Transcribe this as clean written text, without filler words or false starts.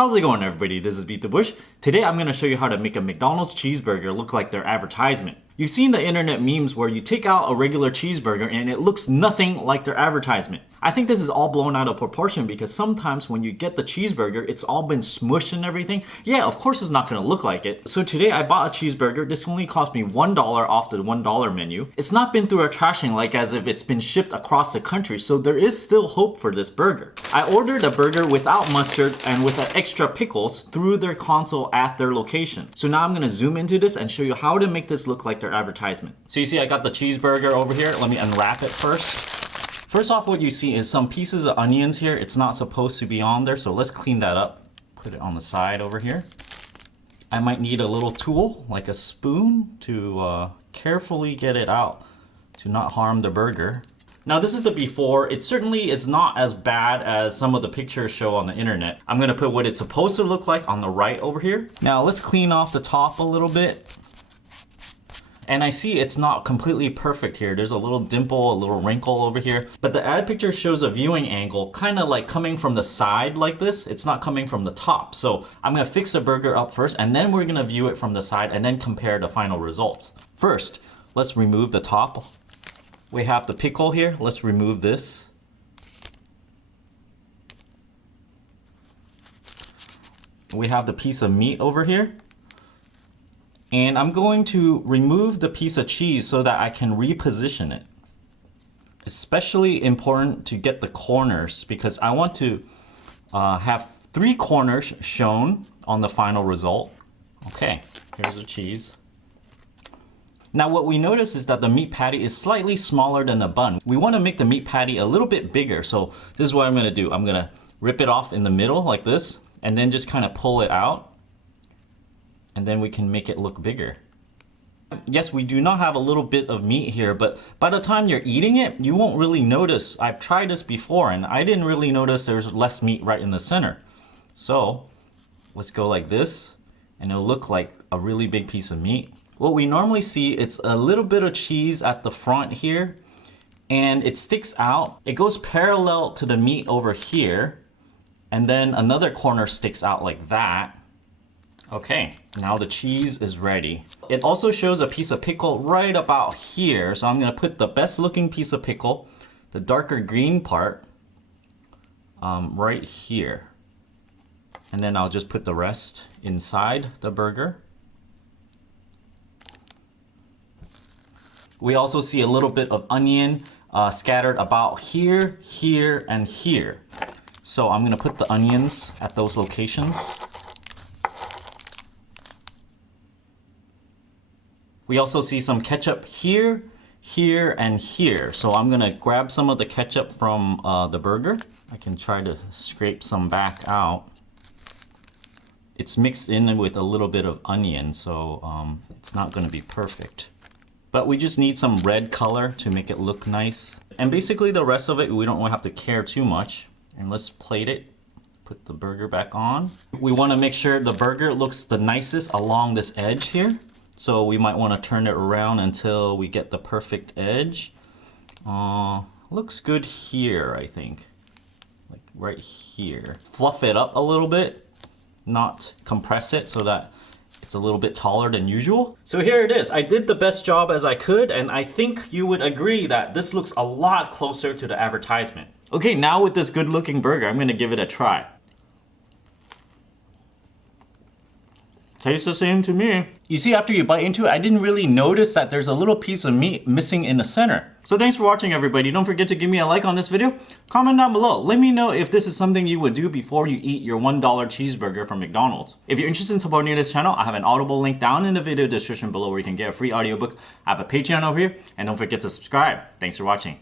How's it going, everybody? This is BeatTheBush. Today I'm going to show you how to make a McDonald's cheeseburger look like their advertisement. You've seen the internet memes where you take out a regular cheeseburger and it looks nothing like their advertisement. I think this is all blown out of proportion because sometimes when you get the cheeseburger, it's all been smushed and everything. Yeah, of course it's not going to look like it. So today I bought a cheeseburger. This only cost me $1 off the $1 menu. It's not been through a trashing like as if it's been shipped across the country, so there is still hope for this burger. I ordered a burger without mustard and with extra pickles through their console at their location. So now I'm going to zoom into this and show you how to make this look like their advertisement. So you see I got the cheeseburger over here. Let me unwrap it first. First off, what you see is some pieces of onions here. It's not supposed to be on there, so let's clean that up. Put it on the side over here. I might need a little tool, like a spoon, to carefully get it out to not harm the burger. Now this is the before. It certainly is not as bad as some of the pictures show on the internet. I'm gonna put what it's supposed to look like on the right over here. Now let's clean off the top a little bit. And I see it's not completely perfect here. There's a little dimple, a little wrinkle over here. But the ad picture shows a viewing angle, kind of like coming from the side like this. It's not coming from the top. So I'm gonna fix the burger up first, and then we're gonna view it from the side and then compare the final results. First, let's remove the top. We have the pickle here. Let's remove this. We have the piece of meat over here. And I'm going to remove the piece of cheese so that I can reposition it. Especially important to get the corners because I want to have 3 corners shown on the final result. Okay, here's the cheese. Now what we notice is that the meat patty is slightly smaller than the bun. We want to make the meat patty a little bit bigger, so this is what I'm going to do. I'm going to rip it off in the middle like this and then just kind of pull it out. And then we can make it look bigger. Yes, we do not have a little bit of meat here, but by the time you're eating it, you won't really notice. I've tried this before and I didn't really notice there's less meat right in the center. So let's go like this and it'll look like a really big piece of meat. What we normally see, it's a little bit of cheese at the front here and it sticks out. It goes parallel to the meat over here and then another corner sticks out like that. Okay, now the cheese is ready. It also shows a piece of pickle right about here. So I'm gonna put the best looking piece of pickle, the darker green part, right here. And then I'll just put the rest inside the burger. We also see a little bit of onion scattered about here, here, and here. So I'm gonna put the onions at those locations. We also see some ketchup here, here, and here. So I'm gonna grab some of the ketchup from the burger. I can try to scrape some back out. It's mixed in with a little bit of onion, so it's not gonna be perfect. But we just need some red color to make it look nice. And basically the rest of it, we don't have to care too much. And let's plate it. Put the burger back on. We wanna make sure the burger looks the nicest along this edge here. So we might want to turn it around until we get the perfect edge. Looks good here, I think. Like right here. Fluff it up a little bit, not compress it so that it's a little bit taller than usual. So here it is. I did the best job as I could, and I think you would agree that this looks a lot closer to the advertisement. Okay, now with this good looking burger, I'm gonna give it a try. Tastes the same to me. You see, after you bite into it, I didn't really notice that there's a little piece of meat missing in the center. So thanks for watching, everybody. Don't forget to give me a like on this video. Comment down below. Let me know if this is something you would do before you eat your $1 cheeseburger from McDonald's. If you're interested in supporting this channel, I have an Audible link down in the video description below where you can get a free audiobook. I have a Patreon over here, and don't forget to subscribe. Thanks for watching.